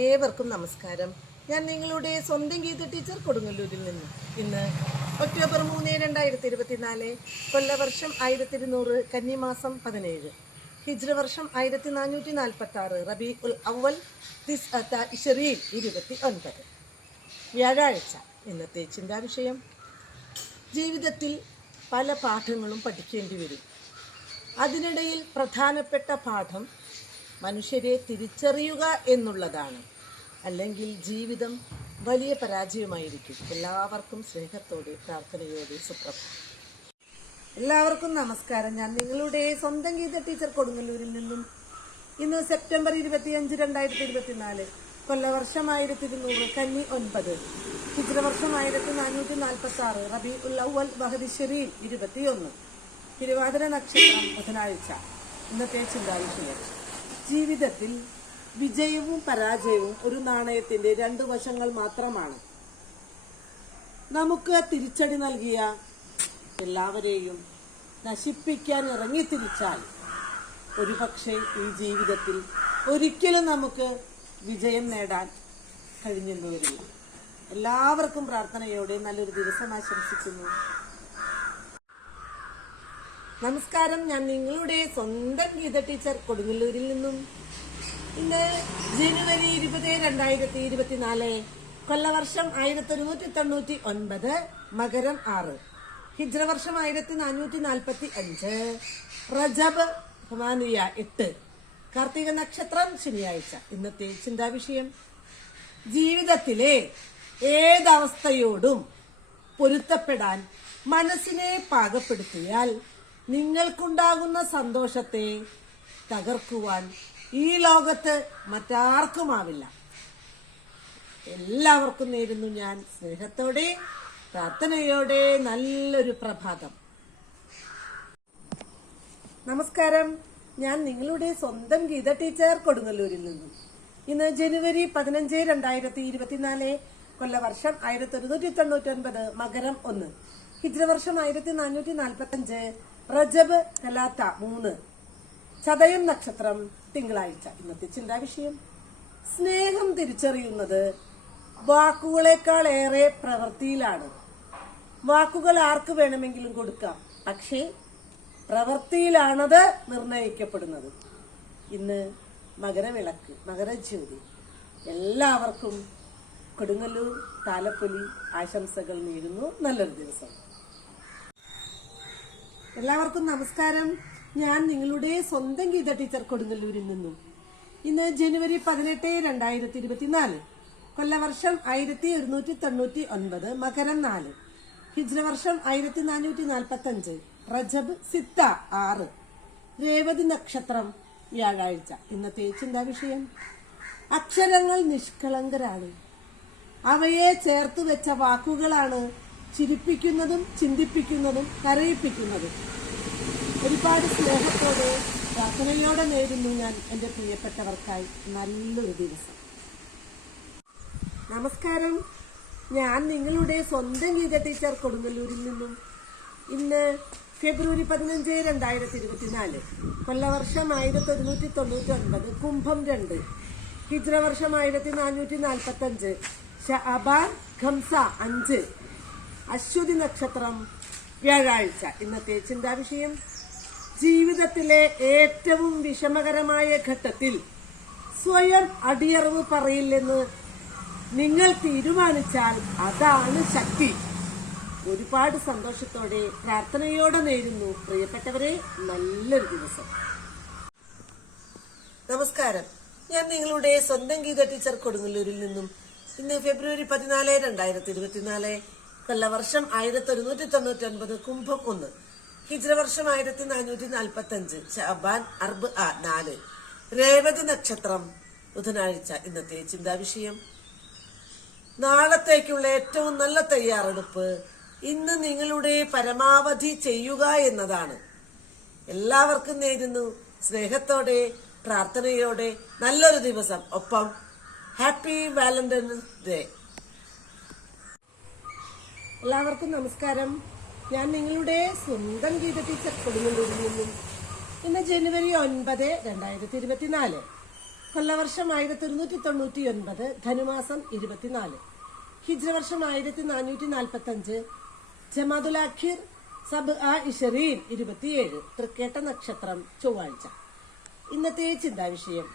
ഏവർക്കും നമസ്കാരം. ഞാൻ നിങ്ങളുടെ സ്വന്തം ഗീത ടീച്ചർ കൊടുങ്ങല്ലൂരിൽ നിന്ന്. ഇന്ന് ഒക്ടോബർ 3, 2024, കൊല്ലവർഷം 1200, കന്നിമാസം 17, ഹിജ്ര വർഷം 1446, റബീ ഉൽ അവൽ ഇഷറിയിൽ 29, വ്യാഴാഴ്ച. ഇന്നത്തെ ചിന്താവിഷയം: ജീവിതത്തിൽ പല പാഠങ്ങളും പഠിക്കേണ്ടി വരും. അതിനിടയിൽ പ്രധാനപ്പെട്ട പാഠം മനുഷ്യരെ തിരിച്ചറിയുക എന്നുള്ളതാണ്. അല്ലെങ്കിൽ ജീവിതം വലിയ പരാജയമായിരിക്കും. എല്ലാവർക്കും സ്നേഹത്തോടെ പ്രാർത്ഥനയോടെ സുപ്രഭാതം. എല്ലാവർക്കും നമസ്കാരം. ഞാൻ നിങ്ങളുടെ സ്വന്തം ഗീത ടീച്ചർ കൊടുങ്ങല്ലൂരിൽ നിന്നും. ഇന്ന് സെപ്റ്റംബർ 25, 2024, കൊല്ലവർഷം 1200, കന്നി 9, ഹിജ്ര വർഷം 1446, റബീ ഉൽ അവൽ വഹദിശ്ശരിയിൽ 21, തിരുവാതിര നക്ഷത്രം, ബുധനാഴ്ച. ഇന്നത്തെ ചിന്താവിഷയം: ജീവിതത്തിൽ വിജയവും പരാജയവും ഒരു നാണയത്തിന്റെ 2 വശങ്ങൾ മാത്രമാണ്. നമുക്ക് തിരിച്ചടി നൽകിയ എല്ലാവരെയും നശിപ്പിക്കാൻ ഇറങ്ങിത്തിരിച്ചാൽ ഒരുപക്ഷെ ഈ ജീവിതത്തിൽ ഒരിക്കലും നമുക്ക് വിജയം നേടാൻ കഴിഞ്ഞെന്ന് വരില്ല. എല്ലാവർക്കും പ്രാർത്ഥനയോടെ നല്ലൊരു ദിവസം ആശംസിക്കുന്നു. നമസ്കാരം. ഞാൻ നിങ്ങളുടെ സ്വന്തം ഗീത ടീച്ചർ കൊടുങ്ങല്ലൂരിൽ നിന്നും. ഇന്ന് ജനുവരി 20, 2024, കൊല്ലവർഷം 1199, മകരം 6, ഹിജ്ര വർഷം 1445, റജബ് 8, കാർത്തിക നക്ഷത്രം, ശനിയാഴ്ച. ഇന്നത്തെ ചിന്താവിഷയം: ജീവിതത്തിലെ ഏതവസ്ഥയോടും പൊരുത്തപ്പെടാൻ മനസ്സിനെ പാകപ്പെടുത്തിയാൽ നിങ്ങൾക്കുണ്ടാകുന്ന സന്തോഷത്തെ തകർക്കുവാൻ ഈ ലോകത്ത് മറ്റാർക്കുമാവില്ല. എല്ലാവർക്കും നേരുന്നു ഞാൻ സ്നേഹത്തോടെ പ്രാർത്ഥനയോടെ നല്ലൊരു പ്രഭാതം. നമസ്കാരം. ഞാൻ നിങ്ങളുടെ സ്വന്തം ഗീത ടീച്ചർ കൊടുങ്ങല്ലൂരിൽ നിന്നും. ഇന്ന് ജനുവരി 15, 2024, കൊല്ലവർഷം 1199, മകരം 1, ഹിജ്ര വർഷം 1445, റജബ് 3, ചതയം നക്ഷത്രം, തിങ്കളാഴ്ച. ഇന്നത്തെ ചിന്താവിഷയം: സ്നേഹം തിരിച്ചറിയുന്നത് വാക്കുകളെക്കാൾ ഏറെ പ്രവൃത്തിയിലാണ്. വാക്കുകൾ ആർക്ക് വേണമെങ്കിലും കൊടുക്കാം, പക്ഷേ പ്രവൃത്തിയിലാണത് നിർണയിക്കപ്പെടുന്നത്. ഇന്ന് മകരവിളക്ക്, മകരജ്യോതി. എല്ലാവർക്കും കൊടുങ്ങല്ലൂർ താലപ്പൊലി ആശംസകൾ നേരുന്നു. നല്ലൊരു ദിവസം. എല്ലാവർക്കും നമസ്കാരം. ഞാൻ നിങ്ങളുടെ സ്വന്തം ഗീത ടീച്ചർ കൊടുങ്ങല്ലൂരിൽ നിന്നും. ഇന്ന് ജനുവരി 18, 2024, കൊല്ലവർഷം 1199, മകരം 4, ഹിജ്ര വർഷം 1445, റജബ് 6, രേവതി നക്ഷത്രം, വ്യാഴാഴ്ച. ഇന്നത്തെ ചിന്താവിഷയം: അക്ഷരങ്ങൾ നിഷ്കളങ്കരാണ്. അവയെ ചേർത്ത് വെച്ച വാക്കുകളാണ് ചിരിപ്പിക്കുന്നതും ചിന്തിപ്പിക്കുന്നതും കരയിപ്പിക്കുന്നതും. ഒരുപാട് സ്നേഹത്തോടെ പ്രാർത്ഥനയോടെ നേരുന്നു ഞാൻ എന്റെ പ്രിയപ്പെട്ടവർക്കായി നല്ലൊരു ദിവസം. നമസ്കാരം. ഞാൻ നിങ്ങളുടെ സ്വന്തം ഗീത ടീച്ചർ കൊടുങ്ങല്ലൂരിൽ നിന്നും. ഇന്ന് ഫെബ്രുവരി 15, 2024, കൊല്ലവർഷം 1199, കുംഭം 2, ഹിജ്ര വർഷം 1445, ശഅബാൻ 5, അശ്വതി നക്ഷത്രം, വ്യാഴാഴ്ച. ഇന്നത്തെ ചിന്താവിഷയം: ജീവിതത്തിലെ ഏറ്റവും വിഷമകരമായ ഘട്ടത്തിൽ സ്വയം അടിയറവ് പറയില്ലെന്ന് നിങ്ങൾ തീരുമാനിച്ചാൽ അതാണ് ശക്തി. ഒരുപാട് സന്തോഷത്തോടെ പ്രാർത്ഥനയോടെ നേരുന്നു പ്രിയപ്പെട്ടവരെ നല്ലൊരു ദിവസം. നമസ്കാരം. ഞാൻ നിങ്ങളുടെ സ്വന്തം ഗീത ടീച്ചർ കൊടുങ്ങല്ലൂരിൽ നിന്നും. ഇന്ന് ഫെബ്രുവരി 14, 2024, കൊല്ലവർഷം 1199, കുംഭം 1, ഹിജ്ര വർഷം 1445, ശഅബാൻ 4, രേവതി നക്ഷത്രം, ബുധനാഴ്ച. ഇന്നത്തെ ചിന്താവിഷയം: നാളത്തേക്കുള്ള ഏറ്റവും നല്ല തയ്യാറെടുപ്പ് ഇന്ന് നിങ്ങളുടെ പരമാവധി ചെയ്യുക എന്നതാണ്. എല്ലാവർക്കും നേരുന്നു സ്നേഹത്തോടെ പ്രാർത്ഥനയോടെ നല്ലൊരു ദിവസം. ഒപ്പം ഹാപ്പി വാലന്റൈൻസ് ഡേ. എല്ലാവർക്കും നമസ്കാരം. ഞാൻ നിങ്ങളുടെ സ്വന്തം ഗീത ടീച്ചർ കൊടുങ്ങല്ലൂരിൽ നിന്നും. ഇന്ന് ജനുവരി 9, 2024, കൊല്ലവർഷം 1199, ധനുമാസം 24, ഹിജ്ര വർഷം 1445, ജമാദുലാഖിർ സബ് ആ ഇഷറീൻ 27, തൃക്കേട്ട നക്ഷത്രം, ചൊവ്വാഴ്ച. ഇന്നത്തെ ചിന്താവിഷയം: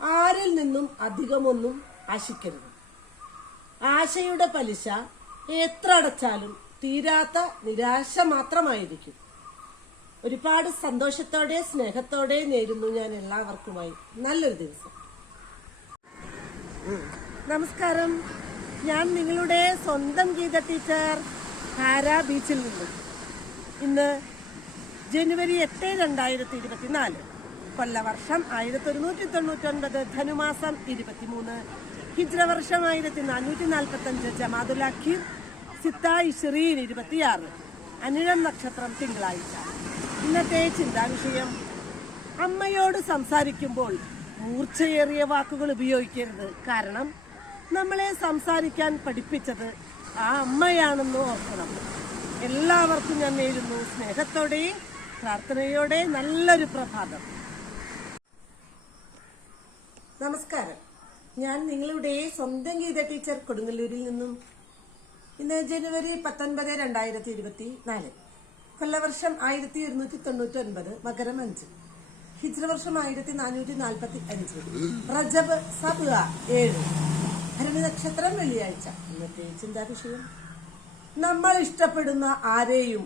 ആരിൽ നിന്നും അധികമൊന്നും ആശിക്കരുത്. ആശയുടെ പലിശ എത്ര അടച്ചാലും തീരാത്ത നിരാശ മാത്രമായിരിക്കും. ഒരുപാട് സന്തോഷത്തോടെ സ്നേഹത്തോടെ നേരുന്നു ഞാൻ എല്ലാവർക്കുമായി. നല്ലൊരു ദിവസം. നമസ്കാരം. ഞാൻ നിങ്ങളുടെ സ്വന്തം ഗീത ടീച്ചർ, ഹാര ബീച്ചിൽ നിന്നും. ഇന്ന് ജനുവരി 8, 2024, കൊല്ലവർഷം 1199, ധനുമാസം 23, ഹിജ്ര വർഷം 1445, ജമാദുലാഖിർ സിത്ത ഇഷ്രീൻ 26, അനിഴം നക്ഷത്രം, തിങ്കളാഴ്ച. ഇന്നത്തെ ചിന്താവിഷയം: അമ്മയോട് സംസാരിക്കുമ്പോൾ മൂർച്ചയേറിയ വാക്കുകൾ ഉപയോഗിക്കരുത്. കാരണം നമ്മളെ സംസാരിക്കാൻ പഠിപ്പിച്ചത് ആ അമ്മയാണെന്ന് ഓർക്കണം. എല്ലാവർക്കും ഞാൻ നേരുന്നു സ്നേഹത്തോടെ പ്രാർത്ഥനയോടെ നല്ലൊരു പ്രഭാതം. നമസ്കാരം. ഞാൻ നിങ്ങളുടെ സ്വന്തം ഗീത ടീച്ചർ, കൊടുങ്ങല്ലൂരിൽ നിന്നും. ഇന്ന് ജനുവരി 19, 2024, കൊല്ലവർഷം 1199, മകരം 5, ഹിജ്ര വർഷം 1445, റജബ് സബ് 7, ഭരണി നക്ഷത്രം, വെള്ളിയാഴ്ച. ഇന്നത്തെ ചിന്താവിഷയം: നമ്മൾ ഇഷ്ടപ്പെടുന്ന ആരെയും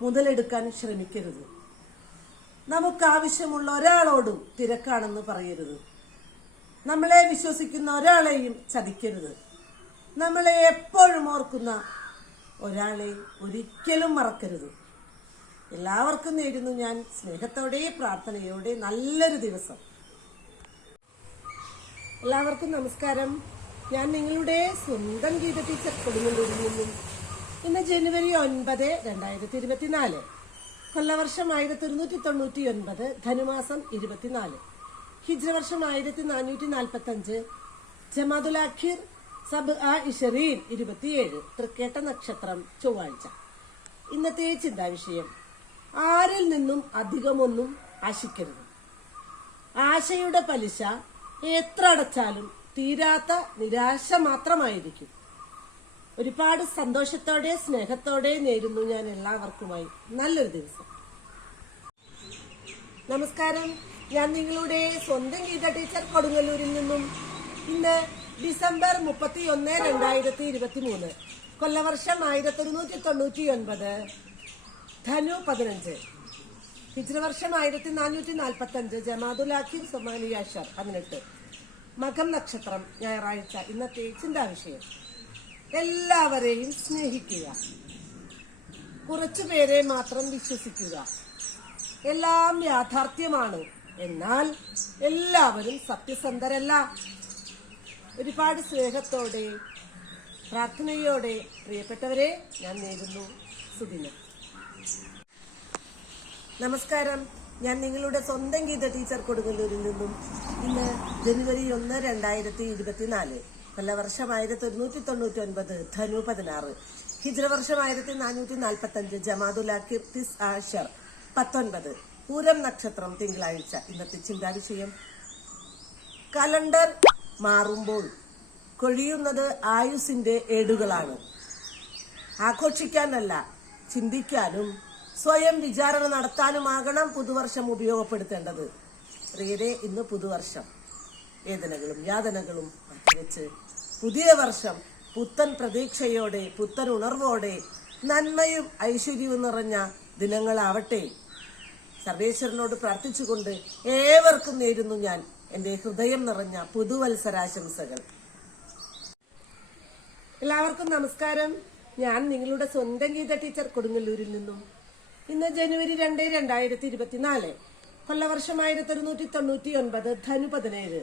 മുതലെടുക്കാൻ ശ്രമിക്കരുത്. നമുക്കാവശ്യമുള്ള ഒരാളോടും തിരക്കാണെന്ന് പറയരുത്. നമ്മളെ വിശ്വസിക്കുന്ന ഒരാളെയും ചതിക്കരുത്. നമ്മളെ എപ്പോഴും ഓർക്കുന്ന ഒരാളെ ഒരിക്കലും മറക്കരുത്. എല്ലാവർക്കും നേരുന്നു ഞാൻ സ്നേഹത്തോടെ പ്രാർത്ഥനയോടെ നല്ലൊരു ദിവസം. എല്ലാവർക്കും നമസ്കാരം. ഞാൻ നിങ്ങളുടെ സ്വന്തം ഗീത ടീച്ചർ, കൊടുങ്ങല്ലൂരിൽ നിന്നും. ഇന്ന് ജനുവരി 9, 2024, കൊല്ലവർഷം 1199, ധനുമാസം 24, ഹിജ്ര വർഷം 1445, ജമാദുലാഖിർ സബ് ആ ഇഷറീൻ 27, തൃക്കേട്ട നക്ഷത്രം, ചൊവ്വാഴ്ച. ഇന്നത്തെ ചിന്താവിഷയം: ആരിൽ നിന്നും അധികമൊന്നും ആശിക്കരുത്. ആശയുടെ പലിശ എത്ര അടച്ചാലും തീരാത്ത നിരാശ മാത്രമായിരിക്കും. ഒരുപാട് സന്തോഷത്തോടെ സ്നേഹത്തോടെ നേരുന്നു ഞാൻ എല്ലാവർക്കുമായി. നല്ലൊരു ദിവസം. നമസ്കാരം. ഞാൻ നിങ്ങളുടെ സ്വന്തം ഗീത ടീച്ചർ, കൊടുങ്ങല്ലൂരിൽ നിന്നും. ഇന്ന് ഡിസംബർ 31, 2023, കൊല്ലവർഷം 1199, ധനു 15, ഹിജ്ര വർഷം 1445, ജമാദുലാഖിർ സൊമാനിയാഷർ 18, മകം നക്ഷത്രം, ഞായറാഴ്ച. ഇന്നത്തെ ചിന്താവിഷയം: എല്ലാവരെയും സ്നേഹിക്കുക. കുറച്ചുപേരെ മാത്രം വിശ്വസിക്കുക. എല്ലാം യാഥാർത്ഥ്യമാണ്, എന്നാൽ എല്ലാവരും സത്യസന്ധരല്ല. ഒരുപാട് സ്നേഹത്തോടെ പ്രാർത്ഥനയോടെ പ്രിയപ്പെട്ടവരെ ഞാൻ നേരുന്നു സുദിനം. നമസ്കാരം. ഞാൻ നിങ്ങളുടെ സ്വന്തം ഗീത ടീച്ചർ, കൊടുങ്ങല്ലൂരിൽ നിന്നും. ഇന്ന് ജനുവരി 1, 2024, കൊല്ലവർഷം 1199, ധനു 16, ഹിജ്ര വർഷം 1445, ജമാദുലാഖിർ തിസ് ആഷർ 19, പൂരം നക്ഷത്രം, തിങ്കളാഴ്ച. ഇന്നത്തെ ചിന്താവിഷയം: കലണ്ടർ മാറുമ്പോൾ കൊഴിയുന്നത് ആയുസിന്റെ ഏടുകളാണ്. ആഘോഷിക്കാനല്ല, ചിന്തിക്കാനും സ്വയം വിചാരണ നടത്താനുമാകണം പുതുവർഷം ഉപയോഗപ്പെടുത്തേണ്ടത്. പ്രിയരെ, ഇന്ന് പുതുവർഷം. വേദനകളും യാതനകളും മാറ്റിവെച്ച് പുതിയ വർഷം പുത്തൻ പ്രതീക്ഷയോടെ, പുത്തൻ ഉണർവോടെ, നന്മയും ഐശ്വര്യവും നിറഞ്ഞ ദിനങ്ങളാവട്ടെ. സർവേശ്വരനോട് പ്രാർത്ഥിച്ചുകൊണ്ട് ഏവർക്കും നേരുന്നു ഞാൻ എന്റെ ഹൃദയം നിറഞ്ഞ പുതുവത്സരാശംസകൾ. എല്ലാവർക്കും നമസ്കാരം. ഞാൻ നിങ്ങളുടെ സ്വന്തം ഗീത ടീച്ചർ, കൊടുങ്ങല്ലൂരിൽ നിന്നും. ഇന്ന് ജനുവരി 2, 2024, കൊല്ലവർഷം 1199, ധനു 17,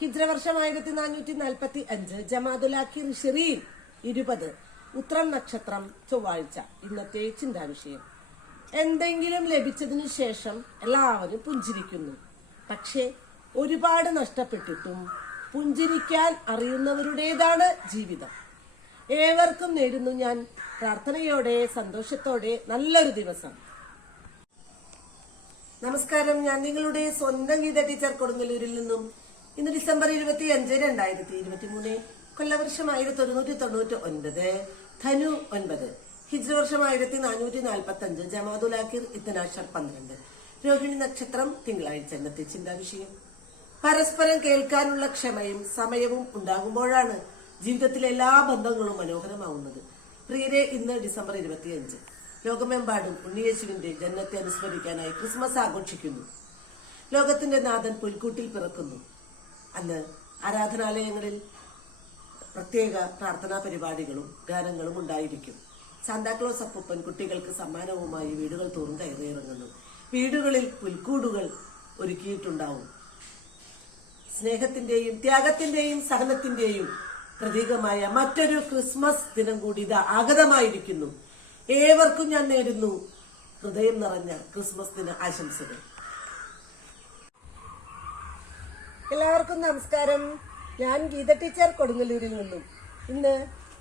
ഹിജ്ര വർഷം 1445, ജമാദുലാഖിർ ഷിറീൻ 20, ഉത്രം നക്ഷത്രം, ചൊവ്വാഴ്ച. ഇന്നത്തെ ചിന്താവിഷയം: എന്തെങ്കിലും ലഭിച്ചതിനു ശേഷം എല്ലാവരും പുഞ്ചിരിക്കുന്നു. പക്ഷേ ഒരുപാട് നഷ്ടപ്പെട്ടിട്ടും പുഞ്ചിരിക്കാൻ അറിയുന്നവരുടേതാണ് ജീവിതം. ഏവർക്കും നേരുന്നു ഞാൻ പ്രാർത്ഥനയോടെ സന്തോഷത്തോടെ നല്ലൊരു ദിവസം. നമസ്കാരം. ഞാൻ നിങ്ങളുടെ സ്വന്തം ഗീത ടീച്ചർ, കൊടുങ്ങല്ലൂരിൽ നിന്നും. ഇന്ന് ഡിസംബർ 25, 2023, കൊല്ലവർഷം 1199, ധനു 9, ഹിജ്ര വർഷം 1445, ജമാദുൽ ആഖിർ ഇത്തനാഷർ 12, രോഹിണി നക്ഷത്രം തിങ്കളാഴ്ച. ഇന്നത്തെ ചിന്താവിഷയം: പരസ്പരം കേൾക്കാനുള്ള ക്ഷമയും സമയവും ഉണ്ടാകുമ്പോഴാണ് ജീവിതത്തിലെ എല്ലാ ബന്ധങ്ങളും മനോഹരമാവുന്നത്. പ്രിയരെ, ഇന്ന് ഡിസംബർ 25, ലോകമെമ്പാടും ഉണ്ണിയേശുവിന്റെ ജന്മത്തെ അനുസ്മരിക്കാനായി ക്രിസ്മസ് ആഘോഷിക്കുന്നു. ലോകത്തിന്റെ നാഥൻ പുൽക്കൂട്ടിൽ പിറക്കുന്നു. അന്ന് ആരാധനാലയങ്ങളിൽ പ്രത്യേക പ്രാർത്ഥനാ പരിപാടികളും ഗാനങ്ങളും ഉണ്ടായിരിക്കും. സാന്താക്ലോസ് അപ്പൂപ്പൻ കുട്ടികൾക്ക് സമ്മാനവുമായി വീടുകൾ തോറും കയറിയിറങ്ങുന്നു. വീടുകളിൽ പുൽക്കൂടുകൾ ഒരുക്കിയിട്ടുണ്ടാവും. സ്നേഹത്തിന്റെയും ത്യാഗത്തിന്റെയും സഹനത്തിന്റെയും പ്രതീകമായ മറ്റൊരു ക്രിസ്മസ് ദിനം കൂടി ഇതാ ആഗതമായിരിക്കുന്നു. ഏവർക്കും ഞാൻ നേരുന്നു ഹൃദയം നിറഞ്ഞ ക്രിസ്മസ് ദിന ആശംസകൾ. എല്ലാവർക്കും നമസ്കാരം. ഞാൻ ഗീത ടീച്ചർ, കൊടുങ്ങല്ലൂരിൽ നിന്നും. ഇന്ന്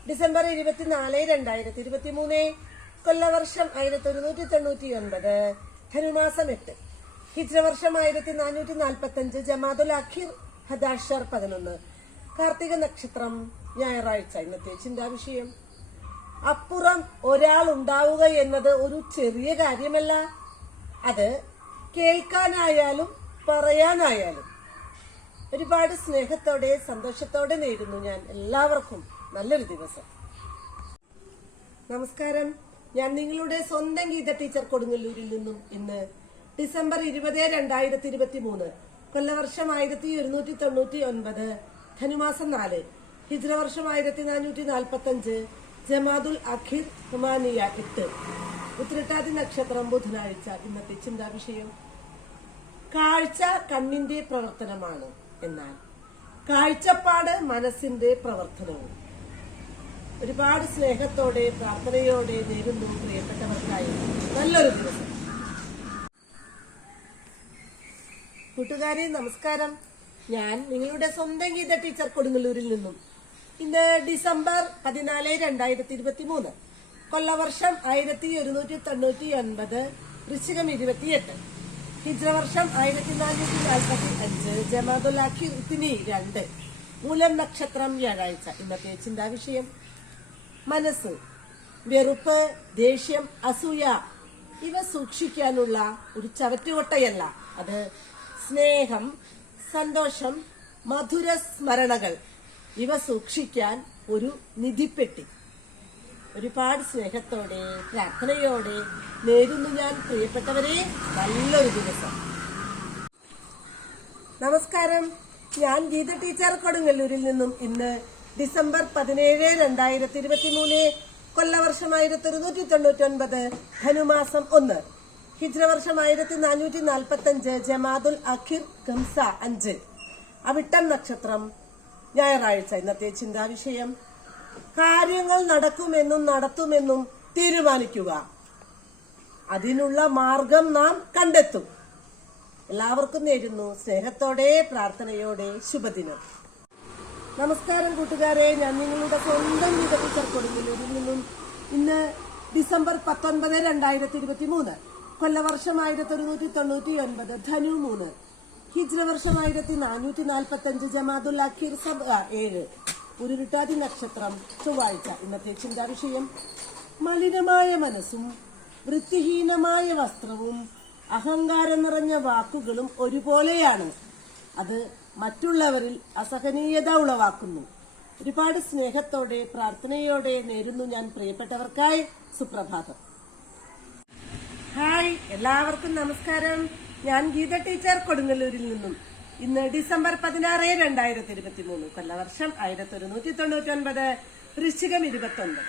ഡിസംബർ 24, 2023, കൊല്ലവർഷം 1199, ധനുമാസം 8, ഹിജ്ര വർഷം 1445, ജമാദുൽ ആഖിർ ഹദാഷർ 11, കാർത്തിക നക്ഷത്രം, ഞായറാഴ്ച. ഇന്നത്തെ ചിന്താവിഷയം: അപ്പുറം ഒരാൾ ഉണ്ടാവുക എന്നത് ഒരു ചെറിയ കാര്യമല്ല. അത് കേൾക്കാനായാലും പറയാനായാലും. ഒരുപാട് സ്നേഹത്തോടെ സന്തോഷത്തോടെ നേരുന്നു ഞാൻ എല്ലാവർക്കും നല്ലൊരു ദിവസം. നമസ്കാരം. ഞാൻ നിങ്ങളുടെ സ്വന്തം ഗീത ടീച്ചർ, കൊടുങ്ങല്ലൂരിൽ നിന്നും. ഇന്ന് ഡിസംബർ 20, 2023, കൊല്ലവർഷം 1199, ധനുമാസം 4, ഹിജ്ര വർഷം 1445, ജമാദുൽ ആഖിർ ഹുമാനിയ 8, ഉത്രട്ടാതി നക്ഷത്രം, ബുധനാഴ്ച. ഇന്നത്തെ ചിന്താവിഷയം: കാഴ്ച കണ്ണിന്റെ പ്രവർത്തനമാണ്, എന്നാൽ കാഴ്ചപ്പാട് മനസ്സിന്റെ പ്രവർത്തനവും. ഒരുപാട് സ്നേഹത്തോടെ പ്രാർത്ഥനയോടെ നേരുന്നു പ്രിയപ്പെട്ടവർക്കായി നല്ലൊരു ദിവസം. കൂട്ടുകാരെ, നമസ്കാരം. ഞാൻ നിങ്ങളുടെ സ്വന്തം ഗീത ടീച്ചർ, കൊടുങ്ങല്ലൂരിൽ നിന്നും. ഇന്ന് ഡിസംബർ 14, 2023, കൊല്ലവർഷം 1199, വൃശ്ചികം 28, ഹിജ്ര വർഷം 1445, ജമാദുൽ ആഖിർ ഇത്തിനി 2, മൂലം നക്ഷത്രം, വ്യാഴാഴ്ച. ഇന്നത്തെ ചിന്താവിഷയം: മനസ്സ്. വെറുപ്പ്, ദേഷ്യം, അസൂയ ഇവ സൂക്ഷിക്കാനുള്ള ഒരു ചവറ്റുകൊട്ടയല്ല. അത് സ്നേഹം, സന്തോഷം, മധുര സ്മരണകൾ ഇവ സൂക്ഷിക്കാൻ ഒരു നിധിപ്പെട്ടി. ഒരുപാട് സ്നേഹത്തോടെ പ്രാർത്ഥനയോടെ നേരുന്നു ഞാൻ പ്രിയപ്പെട്ടവരെ നല്ലൊരു ദിവസം. നമസ്കാരം. ഞാൻ ഗീത ടീച്ചർ, കൊടുങ്ങല്ലൂരിൽ നിന്നും. ഇന്ന് ഡിസംബർ 17, 2023, കൊല്ലവർഷം 1199, ധനുമാസം 1, ഹിജ്ര വർഷം 1445, ജമാദുൽ ആഖിർ ഖംസ 5, അവിട്ടം നക്ഷത്രം, ഞായറാഴ്ച. ഇന്നത്തെ ചിന്താവിഷയം: കാര്യങ്ങൾ നടക്കുമെന്നും നടത്തുമെന്നും തീരുമാനിക്കുക. അതിനുള്ള മാർഗം നാം കണ്ടെത്തും. എല്ലാവർക്കും നേരുന്നു സ്നേഹത്തോടെ പ്രാർത്ഥനയോടെ ശുഭദിനം. നമസ്കാരം കൂട്ടുകാരെ. ഞാൻ നിങ്ങളുടെ സ്വന്തം ഗീത ടീച്ചർ, കൊടുങ്ങല്ലൂരിൽ നിന്നും. ഇന്ന് ഡിസംബർ 19, 2023, കൊല്ലവർഷം 1199, ധനു 3, ഹിജ്ര വർഷം 1445, ജമാദുൽ ആഖിർ 7, ഉരുട്ടാതി നക്ഷത്രം, ചൊവ്വാഴ്ച. ഇന്നത്തെ ചിന്താവിഷയം: മലിനമായ മനസ്സും വൃത്തിഹീനമായ വസ്ത്രവും അഹങ്കാരം നിറഞ്ഞ വാക്കുകളും ഒരുപോലെയാണ്. അത് മറ്റുള്ളവരിൽ അസഹനീയത ഉളവാക്കുന്നു. ഒരുപാട് സ്നേഹത്തോടെ പ്രാർത്ഥനയോടെ നേരുന്നു ഞാൻ പ്രിയപ്പെട്ടവർക്കായി സുപ്രഭാതം. ഹായ്, എല്ലാവർക്കും നമസ്കാരം. ഞാൻ ഗീത ടീച്ചർ, കൊടുങ്ങല്ലൂരിൽ നിന്നും. ഇന്ന് ഡിസംബർ 16, 2023, കൊല്ലവർഷം 1199, വൃശ്ചികം 29,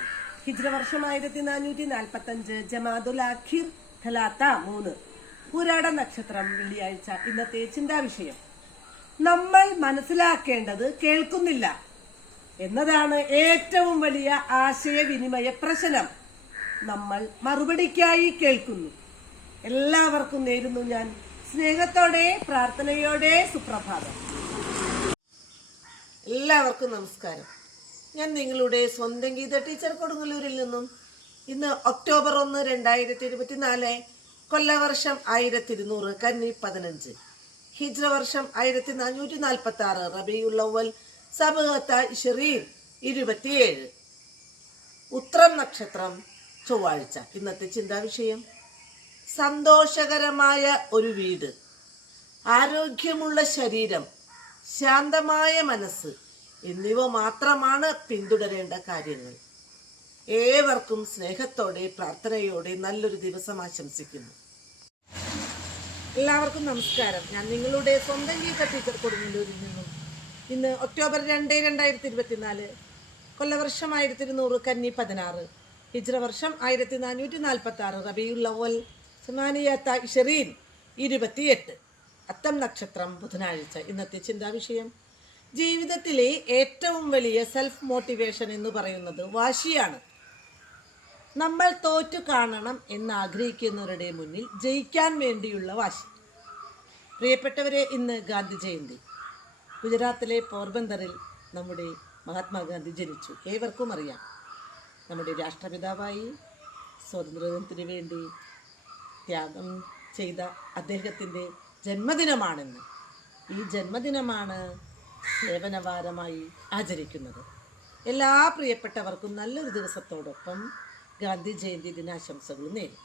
ഹിജ്ര വർഷം 1445, ജമാദുൽ ആഖിർ ഖലാത്ത 3, പൂരാട നക്ഷത്രം, വെള്ളിയാഴ്ച. ഇന്നത്തെ ചിന്താവിഷയം: നമ്മൾ മനസ്സിലാക്കേണ്ടത് കേൾക്കുന്നില്ല എന്നതാണ് ഏറ്റവും വലിയ ആശയവിനിമയ പ്രശ്നം. നമ്മൾ മറുപടിക്കായി കേൾക്കുന്നു. എല്ലാവർക്കും നേരുന്നു ഞാൻ സ്നേഹത്തോടെ പ്രാർത്ഥനയോടെ സുപ്രഭാതം. എല്ലാവർക്കും നമസ്കാരം. ഞാൻ നിങ്ങളുടെ സ്വന്തം ഗീത ടീച്ചർ, കൊടുങ്ങല്ലൂരിൽ നിന്നും. ഇന്ന് ഒക്ടോബർ 1, 2024, കൊല്ലവർഷം 1200, കന്നി 15, ഹിജ്ര വർഷം 1446 റബീഉൽ അവ്വൽ സബഅത്ത ഇശ്രീൻ 27 ഉത്രം നക്ഷത്രം ചൊവ്വാഴ്ച. ഇന്നത്തെ ചിന്താവിഷയം സന്തോഷകരമായ ഒരു വീട്, ആരോഗ്യമുള്ള ശരീരം, ശാന്തമായ മനസ്സ് എന്നിവ മാത്രമാണ് പിന്തുടരേണ്ട കാര്യങ്ങൾ. ഏവർക്കും സ്നേഹത്തോടെ പ്രാർത്ഥനയോടെ നല്ലൊരു ദിവസം ആശംസിക്കുന്നു. എല്ലാവർക്കും നമസ്കാരം. ഞാൻ നിങ്ങളുടെ സ്വന്തം ഗീത ടീച്ചർ കൊടുങ്ങല്ലൂരിൽ നിന്നും. ഇന്ന് ഒക്ടോബർ 2, 2024, കൊല്ലവർഷം 1200 കന്നി 16 ഹിജ്ര വർഷം 1446 റബീഉൽ അവ്വൽ സമാനിയത്ത ഇശ്രീൻ 28 അത്തം നക്ഷത്രം ബുധനാഴ്ച. ഇന്നത്തെ ചിന്താവിഷയം ജീവിതത്തിലെ ഏറ്റവും വലിയ സെൽഫ് മോട്ടിവേഷൻ എന്ന് പറയുന്നത് വാശിയാണ്. നമ്മൾ തോറ്റു കാണണം എന്നാഗ്രഹിക്കുന്നവരുടെ മുന്നിൽ ജയിക്കാൻ വേണ്ടിയുള്ള വാശി. പ്രിയപ്പെട്ടവരെ, ഇന്ന് ഗാന്ധി ജയന്തി. ഗുജറാത്തിലെ പോർബന്തറിൽ നമ്മുടെ മഹാത്മാഗാന്ധി ജനിച്ചു. ഏവർക്കും അറിയാം. നമ്മുടെ രാഷ്ട്രപിതാവായി സ്വാതന്ത്ര്യത്തിന് വേണ്ടി ത്യാഗം ചെയ്ത അദ്ദേഹത്തിൻ്റെ ജന്മദിനമാണെന്ന്. ഈ ജന്മദിനമാണ് സേവനവാരമായി ആചരിക്കുന്നത്. എല്ലാ പ്രിയപ്പെട്ടവർക്കും നല്ലൊരു ദിവസത്തോടൊപ്പം ഗാന്ധി ജയന്തി ദിനാശംസകളും നേരും.